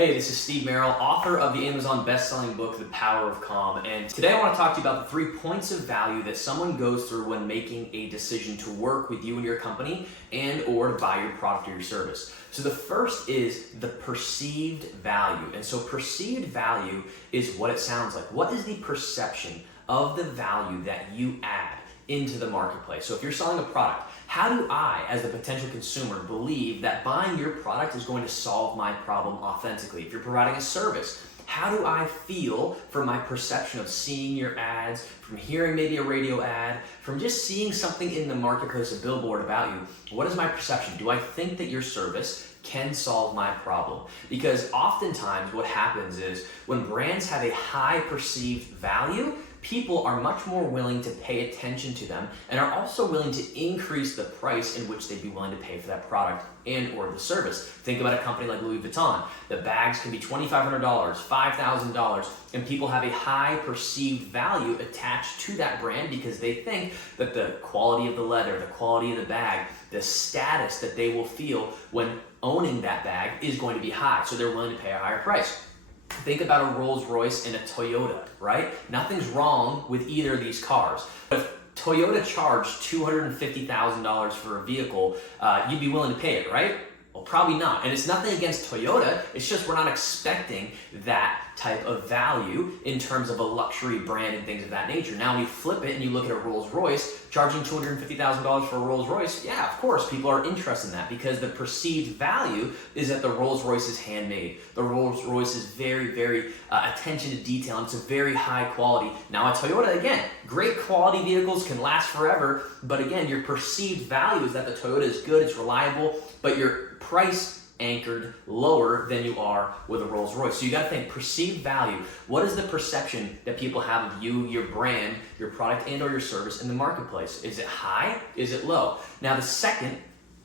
Hey, this is Steve Merrill, author of the Amazon best-selling book, The Power of Calm. And today I want to talk to you about the 3 points of value that someone goes through when making a decision to work with you and your company and or to buy your product or your service. So the first is the perceived value. And so perceived value is what it sounds like. What is the perception of the value that you add into the marketplace? So if you're selling a product, how do I, as a potential consumer, believe that buying your product is going to solve my problem authentically? If you're providing a service, how do I feel from my perception of seeing your ads, from hearing maybe a radio ad, from just seeing something in the marketplace, a billboard about you? What is my perception? Do I think that your service can solve my problem? Because oftentimes what happens is when brands have a high perceived value, people are much more willing to pay attention to them and are also willing to increase the price in which they'd be willing to pay for that product and or the service. Think about a company like Louis Vuitton. The bags can be $2,500, $5,000, and people have a high perceived value attached to that brand because they think that the quality of the leather, the quality of the bag, the status that they will feel when owning that bag is going to be high, so they're willing to pay a higher price. Think about a Rolls Royce and a Toyota, right? Nothing's wrong with either of these cars. If Toyota charged $250,000 for a vehicle, you'd be willing to pay it, right? Well, probably not. And it's nothing against Toyota, it's just we're not expecting that type of value in terms of a luxury brand and things of that nature. Now we flip it and you look at a Rolls Royce, charging $250,000 for a Rolls Royce, yeah, of course, people are interested in that because the perceived value is that the Rolls Royce is handmade. The Rolls Royce is very, very attention to detail, and it's a very high quality. Now a Toyota, again, great quality vehicles can last forever, but again, your perceived value is that the Toyota is good, it's reliable, but your price anchored lower than you are with a Rolls Royce. So you got to think perceived value. What is the perception that people have of you, your brand, your product, and or your service in the marketplace? Is it high? Is it low? Now the second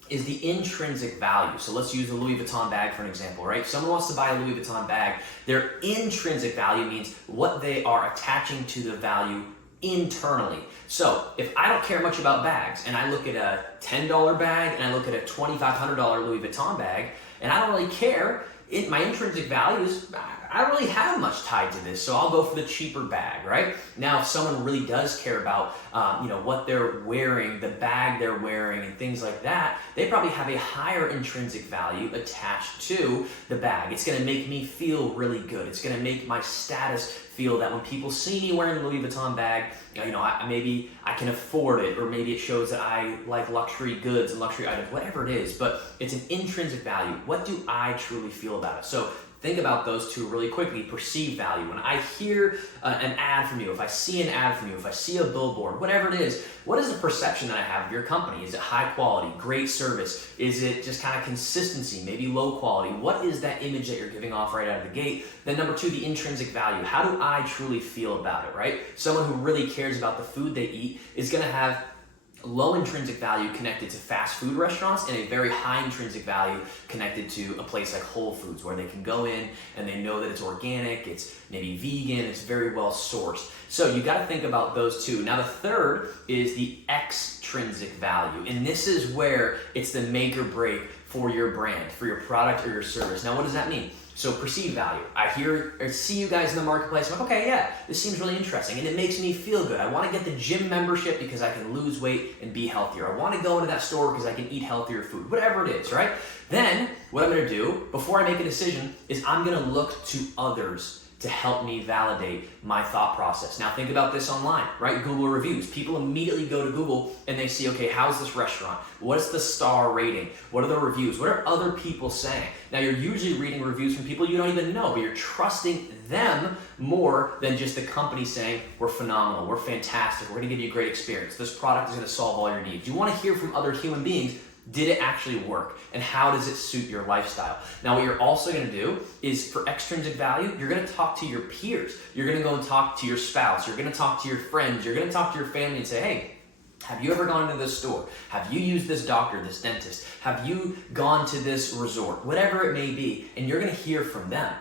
is the intrinsic value. So let's use a Louis Vuitton bag for an example, right? Someone wants to buy a Louis Vuitton bag. Their intrinsic value means what they are attaching to the value internally. So if I don't care much about bags and I look at a $10 bag and I look at a $2,500 Louis Vuitton bag and I don't really care, my intrinsic values, I don't really have much tied to this, so I'll go for the cheaper bag, right? Now, if someone really does care about what they're wearing, the bag they're wearing, and things like that, they probably have a higher intrinsic value attached to the bag. It's going to make me feel really good. It's going to make my status feel that when people see me wearing a Louis Vuitton bag, maybe I can afford it, or maybe it shows that I like luxury goods and luxury items, whatever it is, but it's an intrinsic value. What do I truly feel about it? So think about those two really quickly. Perceived value. When I hear an ad from you, if I see an ad from you, if I see a billboard, whatever it is, what is the perception that I have of your company? Is it high quality, great service? Is it just kind of consistency, maybe low quality? What is that image that you're giving off right out of the gate? Then number 2, the intrinsic value. How do I truly feel about it, right? Someone who really cares about the food they eat is going to have low intrinsic value connected to fast food restaurants and a very high intrinsic value connected to a place like Whole Foods where they can go in and they know that it's organic, it's maybe vegan, it's very well sourced. So you got to think about those two. Now the third is the extrinsic value, and this is where it's the make or break for your brand, for your product or your service. Now what does that mean? So perceived value. I hear or see you guys in the marketplace. I'm like, okay, yeah, this seems really interesting and it makes me feel good. I want to get the gym membership because I can lose weight and be healthier. I want to go into that store because I can eat healthier food, whatever it is, right? Then what I'm going to do before I make a decision is I'm going to look to others to help me validate my thought process. Now think about this online, right? Google reviews. People immediately go to Google and they see, okay, how's this restaurant? What's the star rating? What are the reviews? What are other people saying? Now you're usually reading reviews from people you don't even know, but you're trusting them more than just the company saying, we're phenomenal, we're fantastic, we're gonna give you a great experience. This product is gonna solve all your needs. You wanna hear from other human beings. Did it actually work? And how does it suit your lifestyle? Now, what you're also gonna do is for extrinsic value, you're gonna talk to your peers. You're gonna go and talk to your spouse. You're gonna talk to your friends. You're gonna talk to your family and say, hey, have you ever gone to this store? Have you used this doctor, this dentist? Have you gone to this resort? Whatever it may be, and you're gonna hear from them.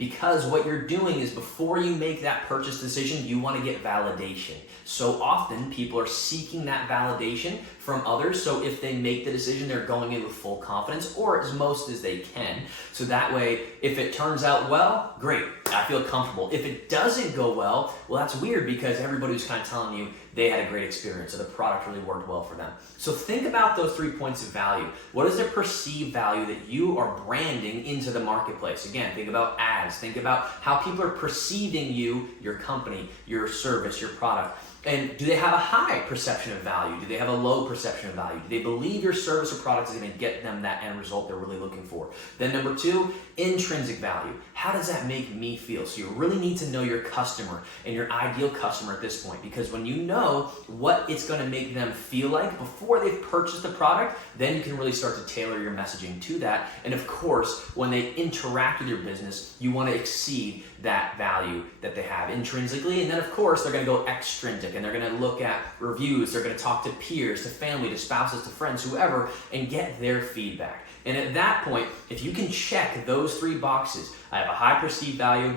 because what you're doing is before you make that purchase decision, you want to get validation. So often people are seeking that validation from others. So if they make the decision, they're going in with full confidence or as most as they can. So that way, if it turns out well, great, I feel comfortable. If it doesn't go well, that's weird because everybody was kind of telling you they had a great experience or the product really worked well for them. So think about those 3 points of value. What is the perceived value that you are branding into the marketplace? Again, think about ads. Think about how people are perceiving you, your company, your service, your product. And do they have a high perception of value? Do they have a low perception of value? Do they believe your service or product is going to get them that end result they're really looking for? Then number 2, intrinsic value. How does that make me feel? So you really need to know your customer and your ideal customer at this point, because when you know what it's going to make them feel like before they've purchased the product, then you can really start to tailor your messaging to that. And of course, when they interact with your business, you want to exceed that value that they have intrinsically. And then of course, they're going to go extrinsic and they're going to look at reviews. They're going to talk to peers, to family, to spouses, to friends, whoever, and get their feedback. And at that point, if you can check those 3 boxes, I have a high perceived value,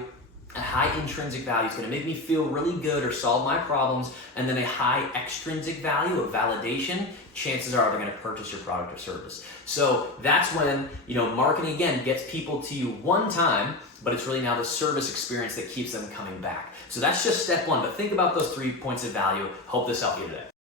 a high intrinsic value is going to make me feel really good or solve my problems, and then a high extrinsic value of validation, chances are they're going to purchase your product or service. So that's when, marketing again gets people to you one time, but it's really now the service experience that keeps them coming back. So that's just step 1, but think about those 3 points of value. Hope this helped you today.